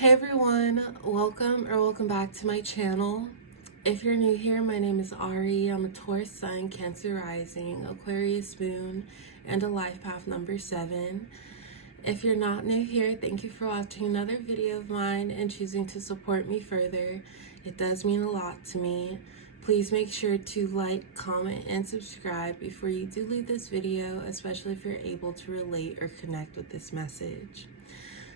Hey everyone, welcome back to my channel. If you're new here, my name is Ari. I'm a Taurus Sun, Cancer Rising, Aquarius Moon, and a life path number 7. If you're not new here, thank you for watching another video of mine and choosing to support me further. It does mean a lot to me. Please make sure to like, comment, and subscribe before you do leave this video, especially if you're able to relate or connect with this message.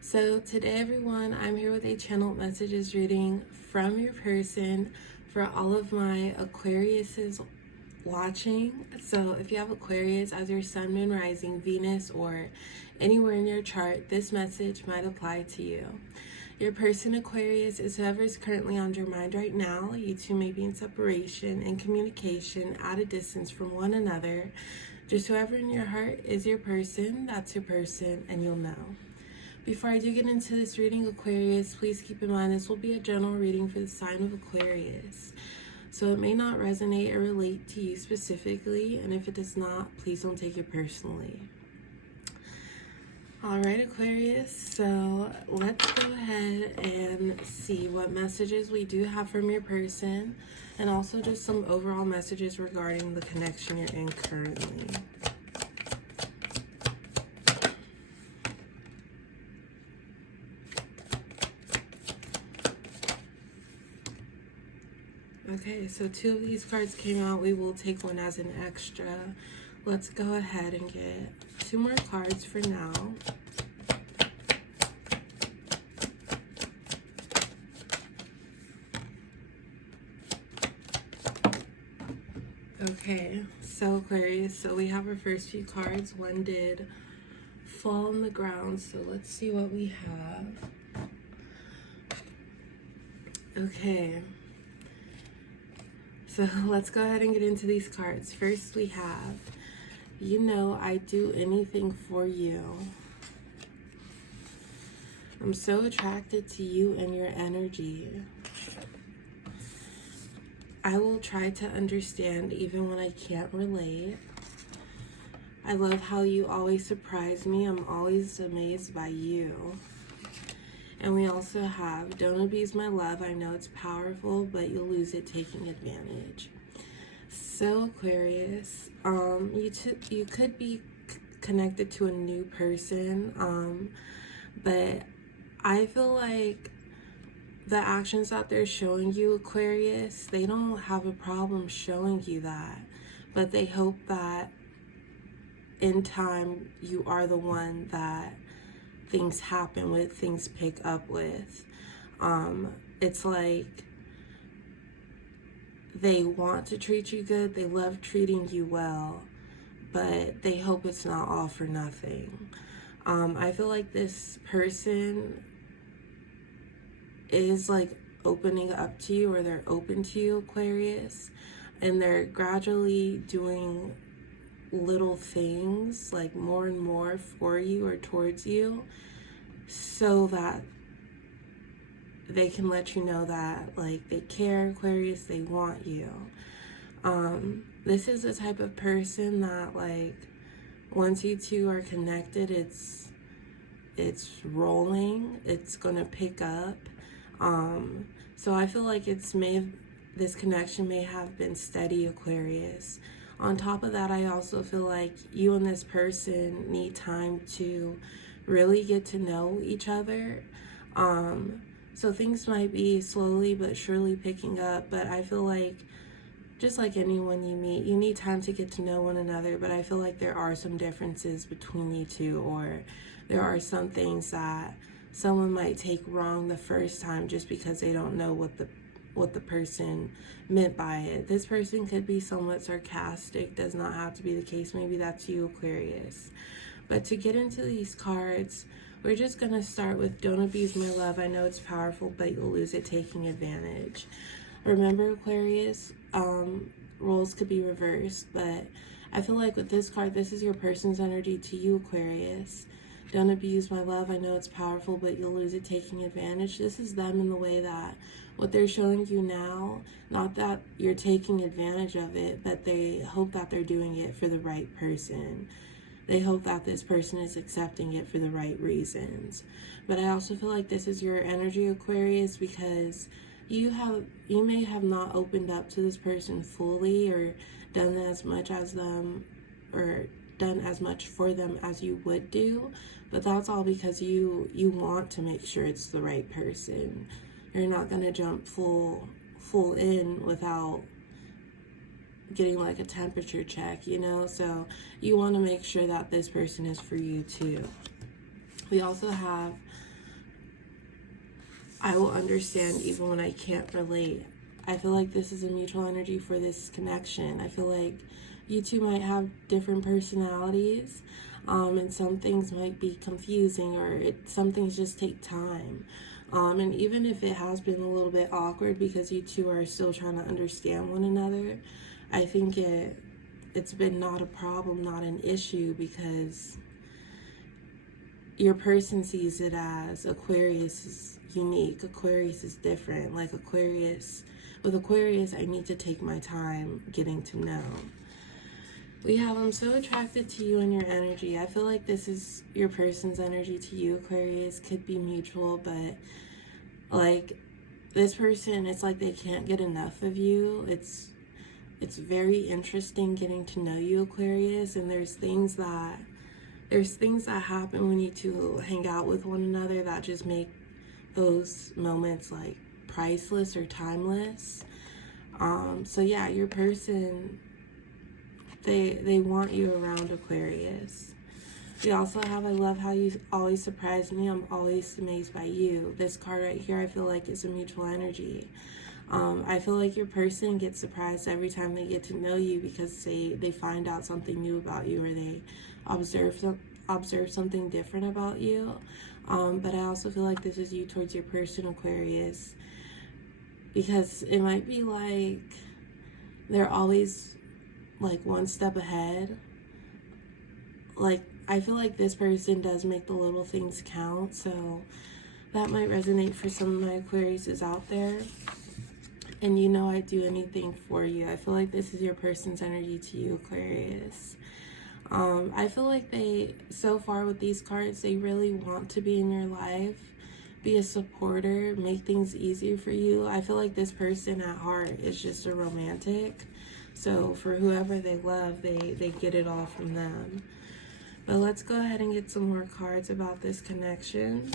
So today everyone, I'm here with a channeled messages reading from your person for all of my Aquariuses watching. So if you have Aquarius as your sun, moon, rising, Venus, or anywhere in your chart, this message might apply to you. Your person Aquarius is whoever is currently on your mind right now. You two may be in separation, in communication, at a distance from one another. Just whoever in your heart is your person, that's your person, and you'll know. Before I do get into this reading, Aquarius, please keep in mind this will be a general reading for the sign of Aquarius. So it may not resonate or relate to you specifically, and if it does not, please don't take it personally. Alright, Aquarius, so let's go ahead and see what messages we do have from your person, and also just some overall messages regarding the connection you're in currently. Okay, so 2 of these cards came out. We will take one as an extra. Let's go ahead and get 2 more cards for now. Okay, so Aquarius, so we have our first few cards. One did fall on the ground, so let's see what we have. Okay. So let's go ahead and get into these cards. First we have, you know I'd do anything for you. I'm so attracted to you and your energy. I will try to understand even when I can't relate. I love how you always surprise me. I'm always amazed by you. And we also have, don't abuse my love. I know it's powerful, but you'll lose it taking advantage. So Aquarius, you could be connected to a new person, but I feel like the actions that they're showing you, Aquarius, they don't have a problem showing you that, but they hope that in time you are the one that things happen with, things pick up with. It's like they want to treat you good, they love treating you well, but they hope it's not all for nothing. I feel like this person is like opening up to you, or they're open to you, Aquarius, and they're gradually doing little things, like more and more for you or towards you, so that they can let you know that like they care, Aquarius, they want you. This is the type of person that like once you two are connected, it's rolling, it's gonna pick up. So I feel like this connection may have been steady, Aquarius. On top of that, I also feel like you and this person need time to really get to know each other. So things might be slowly but surely picking up, but I feel like just like anyone you meet, you need time to get to know one another, but I feel like there are some differences between you two, or there are some things that someone might take wrong the first time just because they don't know what the person meant by it. This person could be somewhat sarcastic, does not have to be the case. Maybe that's you, Aquarius. But to get into these cards, we're just going to start with don't abuse my love. I know it's powerful, but you'll lose it taking advantage. Remember, Aquarius, roles could be reversed, but I feel like with this card, this is your person's energy to you, Aquarius. Don't abuse my love. I know it's powerful, but you'll lose it taking advantage. This is them in the way that what they're showing you now, not that you're taking advantage of it, but they hope that they're doing it for the right person. they hope that this person is accepting it for the right reasons. But I also feel like this is your energy, Aquarius, because you may have not opened up to this person fully, or done as much as them, or done as much for them as you would do, but that's all because you want to make sure it's the right person. You're not going to jump full in without getting like a temperature check, you know? So you want to make sure that this person is for you too. We also have, I will understand even when I can't relate. I feel like this is a mutual energy for this connection. I feel like you two might have different personalities, and some things might be confusing, or some things just take time. And even if it has been a little bit awkward because you two are still trying to understand one another, I think it's been not a problem, not an issue, because your person sees it as Aquarius is unique, Aquarius is different. Like with Aquarius, I need to take my time getting to know. We have, I'm so attracted to you and your energy. I feel like this is your person's energy to you, Aquarius. Could be mutual, but like this person, it's like they can't get enough of you. It's very interesting getting to know you, Aquarius, and there's things that happen when you two hang out with one another that just make those moments like priceless or timeless. So yeah, your person, they want you around, Aquarius. We also have, I love how you always surprise me. I'm always amazed by you. This card right here, I feel like is a mutual energy. I feel like your person gets surprised every time they get to know you, because they find out something new about you, or they observe something different about you. But I also feel like this is you towards your person, Aquarius, because it might be like they're always like one step ahead. Like, I feel like this person does make the little things count, so that might resonate for some of my Aquariuses out there. And you know I'd do anything for you. I feel like this is your person's energy to you, Aquarius. I feel like so far with these cards, they really want to be in your life, be a supporter, make things easier for you. I feel like this person at heart is just a romantic. So for whoever they love, they get it all from them. But let's go ahead and get some more cards about this connection.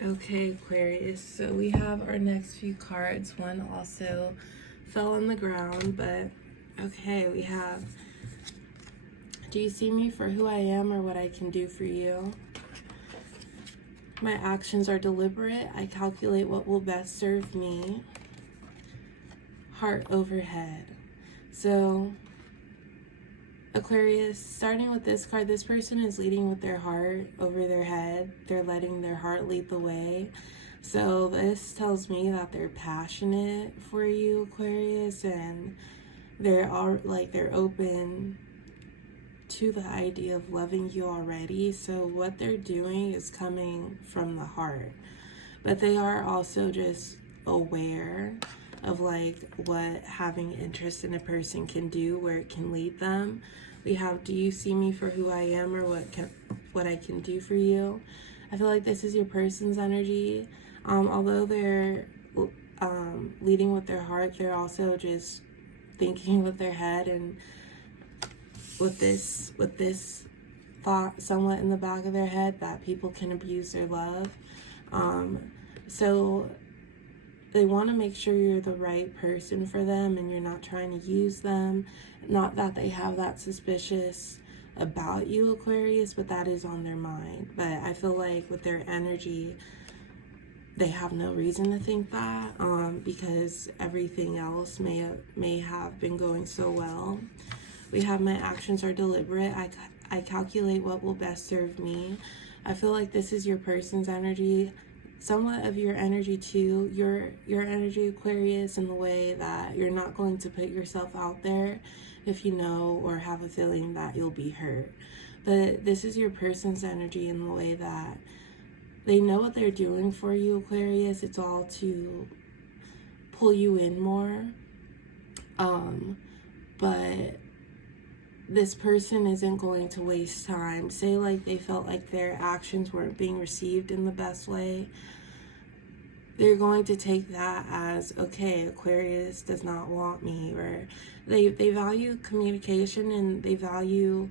Okay, Aquarius, so we have our next few cards. One also fell on the ground, but okay, we have, do you see me for who I am or what I can do for you? My actions are deliberate. I calculate what will best serve me. Heart overhead. So Aquarius, starting with this card, this person is leading with their heart over their head. They're letting their heart lead the way. So this tells me that they're passionate for you, Aquarius, and they're open to the idea of loving you already. So what they're doing is coming from the heart. But they are also just aware of like what having interest in a person can do, where it can lead them. We have, do you see me for who I am or what I can do for you? I feel like this is your person's energy. Although they're leading with their heart, they're also just thinking with their head, and with this thought somewhat in the back of their head that people can abuse their love. So they want to make sure you're the right person for them and you're not trying to use them. Not that they have that suspicious about you, Aquarius, but that is on their mind. But I feel like with their energy, they have no reason to think that, because everything else may have been going so well. We have my actions are deliberate. I calculate what will best serve me. I feel like this is your person's energy, somewhat of your energy too. Your energy, Aquarius, in the way that you're not going to put yourself out there if you know or have a feeling that you'll be hurt. But this is your person's energy in the way that they know what they're doing for you, Aquarius. It's all to pull you in more. But this person isn't going to waste time. Say like they felt like their actions weren't being received in the best way. They're going to take that as, okay, Aquarius does not want me, or they value communication and they value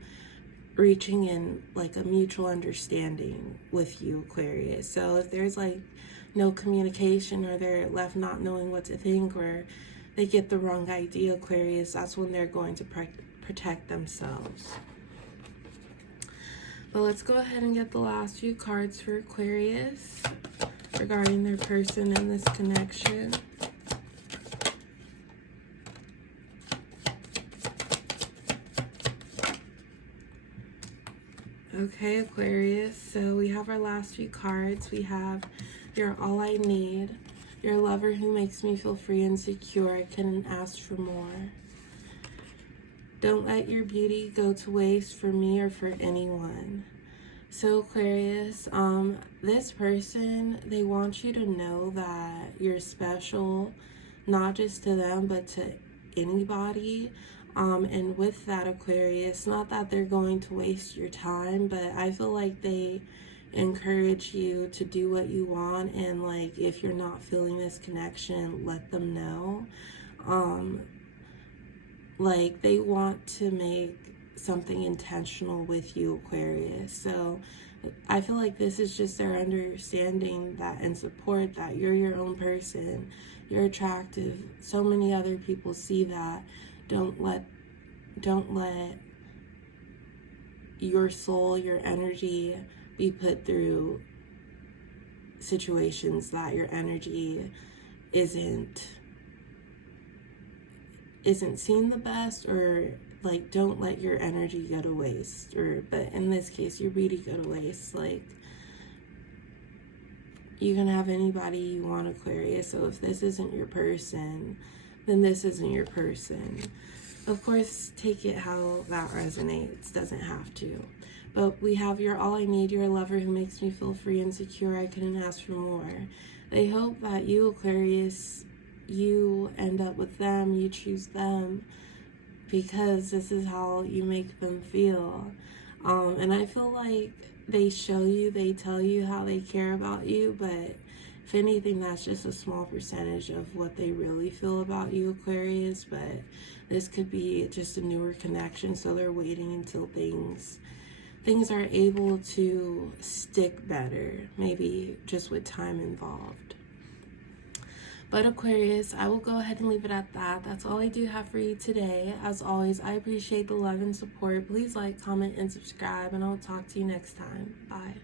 reaching in like a mutual understanding with you, Aquarius. So if there's like no communication, or they're left not knowing what to think, or they get the wrong idea, Aquarius, that's when they're going to protect themselves. But let's go ahead and get the last few cards for Aquarius regarding their person and this connection. Okay, Aquarius, so we have our last few cards. We have You're All I Need, Your Lover Who Makes Me Feel Free and Secure, I Couldn't Ask for More. Don't let your beauty go to waste for me or for anyone. So Aquarius, this person, they want you to know that you're special, not just to them, but to anybody. And with that, Aquarius, not that they're going to waste your time, but I feel like they encourage you to do what you want. And like, if you're not feeling this connection, let them know. Like, they want to make something intentional with you, Aquarius. So I feel like this is just their understanding that and support that you're your own person, you're attractive. So many other people see that. Don't let your soul, your energy be put through situations that your energy isn't seen the best, or like, don't let your energy go to waste, but in this case, your beauty go to waste. Like, you can have anybody you want, Aquarius. So if this isn't your person, then this isn't your person. Of course, take it how that resonates. Doesn't have to. But we have You're All I Need, Your Lover Who Makes Me Feel Free and Secure, I Couldn't Ask for More. They hope that you, Aquarius, you end up with them, you choose them, because this is how you make them feel. And I feel like they show you, they tell you how they care about you, but if anything, that's just a small percentage of what they really feel about you, Aquarius. But this could be just a newer connection, so they're waiting until things are able to stick better, maybe just with time involved. But Aquarius, I will go ahead and leave it at that. That's all I do have for you today. As always, I appreciate the love and support. Please like, comment, and subscribe, and I'll talk to you next time. Bye.